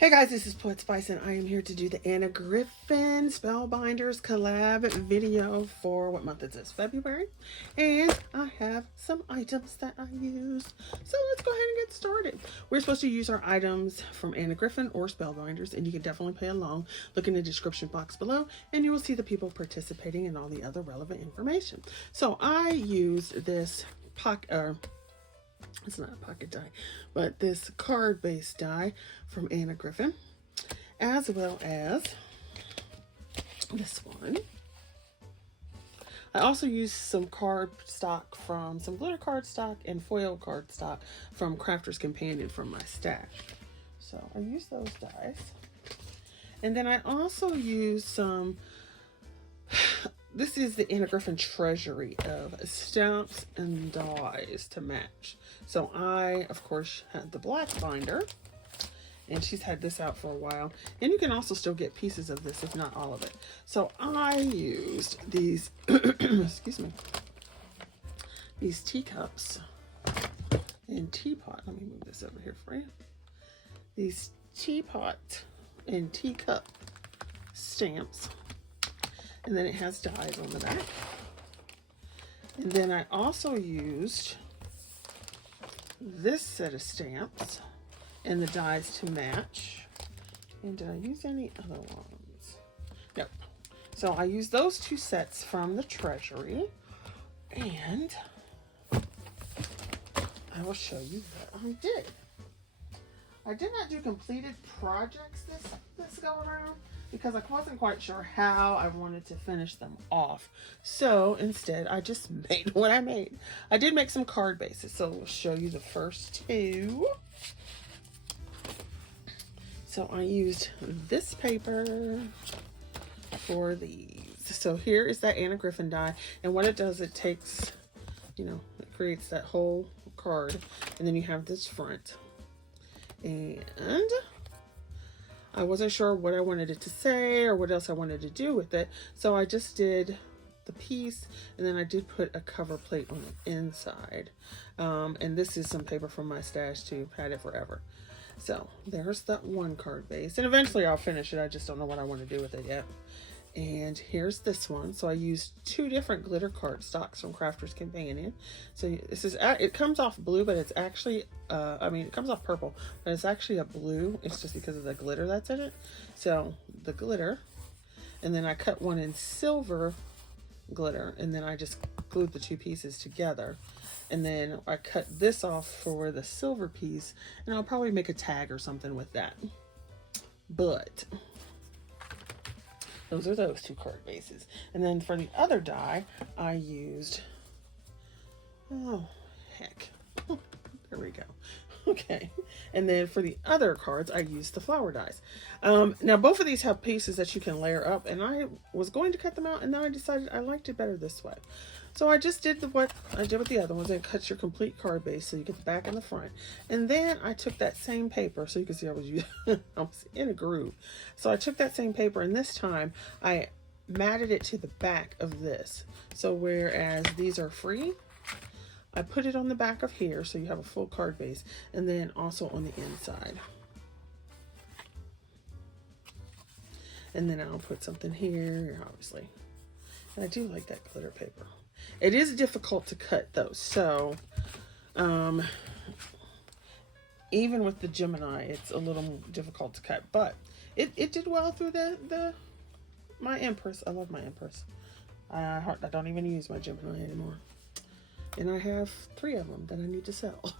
Hey guys, this is Poetspice and I am here to do the Anna Griffin Spellbinders collab video for, what month is this? February. And I have some items that I use. So let's go ahead and get started. We're supposed to use our items from Anna Griffin or Spellbinders, and you can definitely play along. Look in the description box below and you will see the people participating and all the other relevant information. So I used this it's not a pocket die, but this card-based die from Anna Griffin, as well as this one. I also used some card stock from some glitter card stock and foil card stock from Crafter's Companion from my stash. So I used those dies. And then I also used some this is the Anna Griffin Treasury of Stamps and dies to match. So I, of course, had the black binder, and she's had this out for a while. And you can also still get pieces of this, if not all of it. So I used these, excuse me, these teacups and teapot. Let me move this over here for you. These teapot and teacup stamps. And then it has dies on the back. And then I also used this set of stamps and the dies to match. And did I use any other ones? Nope. So I used those two sets from the Treasury. And I will show you what I did. I did not do completed projects this go around, because I wasn't quite sure how I wanted to finish them off. So instead, I just made what I made. I did make some card bases, so we'll show you the first two. So I used this paper for these. So here is that Anna Griffin die, and what it does, it takes, it creates that whole card, and then you have this front. And I wasn't sure what I wanted it to say or what else I wanted to do with it. So I just did the piece, and then I did put a cover plate on the inside. And this is some paper from my stash too. Had it forever. So there's that one card base. And eventually I'll finish it. I just don't know what I want to do with it yet. And here's this one. So I used two different glitter card stocks from Crafter's Companion. So this is, it comes off blue, but it's actually, it comes off purple, but it's actually a blue. It's just because of the glitter that's in it. So the glitter, and then I cut one in silver glitter, and then I just glued the two pieces together. And then I cut this off for the silver piece, and I'll probably make a tag or something with that. But those are those two card bases. And then for the other die, I used, oh, heck. There we go. Okay. And then for the other cards, I used the flower dies. Now, both of these have pieces that you can layer up, and I was going to cut them out, and then I decided I liked it better this way. So I just did what I did with the other ones, and cut your complete card base so you get the back and the front. And then I took that same paper, so you can see I was in a groove. So I took that same paper, and this time I matted it to the back of this. So whereas these are free, I put it on the back of here so you have a full card base, and then also on the inside. And then I'll put something here, obviously. And I do like that glitter paper. It is difficult to cut though, so even with the Gemini, it's a little difficult to cut, but it did well through my Empress. I love my Empress. I don't even use my Gemini anymore. And I have 3 of them that I need to sell.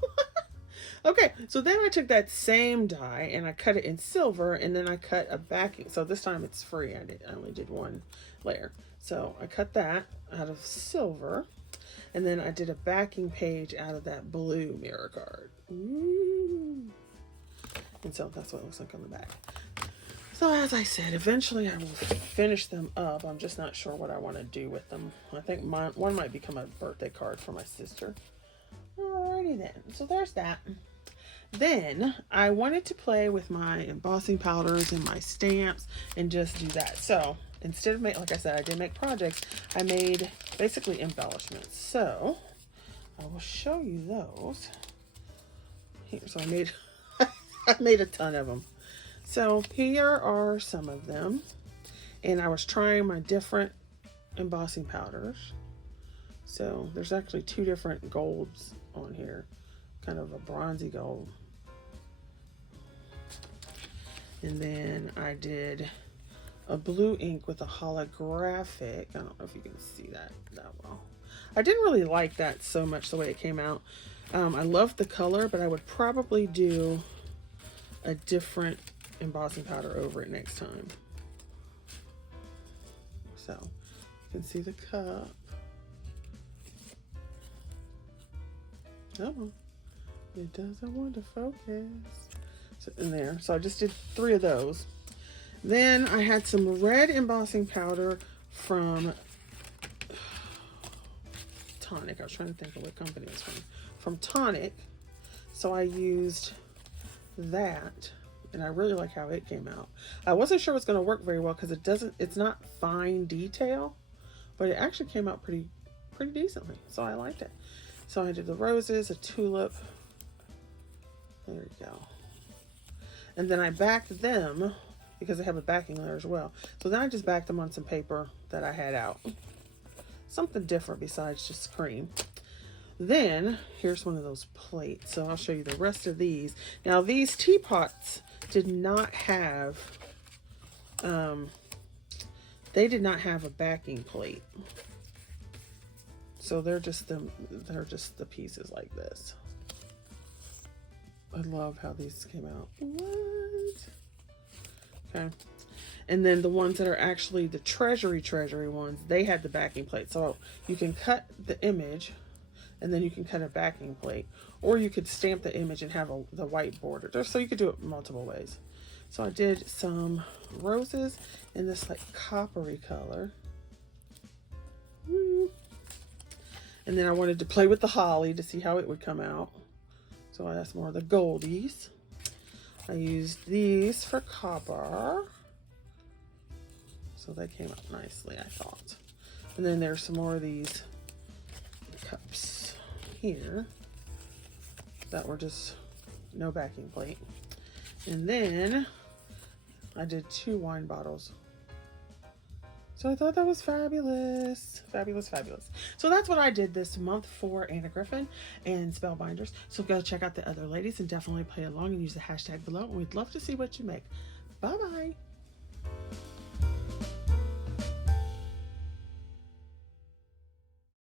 Okay, so then I took that same die and I cut it in silver, and then I cut a backing. So this time it's free. I only did one layer. So I cut that out of silver, and then I did a backing page out of that blue mirror card. Ooh. And so that's what it looks like on the back. So as I said, eventually I will finish them up. I'm just not sure what I want to do with them. I think one might become a birthday card for my sister. Alrighty then. So there's that. Then I wanted to play with my embossing powders and my stamps and just do that. So instead of like I said, I did make projects. I made basically embellishments. So I will show you those. Here, so I made I made a ton of them. So here are some of them. And I was trying my different embossing powders. So there's actually 2 different golds on here. Kind of a bronzy gold. And then I did a blue ink with a holographic. I don't know if you can see that well. I didn't really like that so much the way it came out. I loved the color, but I would probably do a different embossing powder over it next time. So you can see the cup. Oh, it doesn't want to focus. So in there. So I just did 3 of those. Then I had some red embossing powder from Tonic. I was trying to think of what company it was from. From Tonic. So I used that, and I really like how it came out. I wasn't sure it was going to work very well because it's not fine detail, but it actually came out pretty decently. So I liked it. So I did the roses, a tulip. There you go. And then I backed them because they have a backing layer as well. So then I just backed them on some paper that I had out. Something different besides just cream. Then here's one of those plates. So I'll show you the rest of these. Now these teapots did not have, they did not have a backing plate. So they're just the pieces like this. I love how these came out. What? Okay. And then the ones that are actually the treasury ones, they had the backing plate. So you can cut the image and then you can cut a backing plate, or you could stamp the image and have the white border. So you could do it multiple ways. So I did some roses in this like coppery color. And then I wanted to play with the holly to see how it would come out. So that's more of the goldies. I used these for copper. So they came out nicely, I thought. And then there's some more of these cups here that were just no backing plate. And then I did 2 wine bottles. So I thought that was fabulous. Fabulous, fabulous. So that's what I did this month for Anna Griffin and Spellbinders. So go check out the other ladies and definitely play along and use the hashtag below. And we'd love to see what you make. Bye-bye.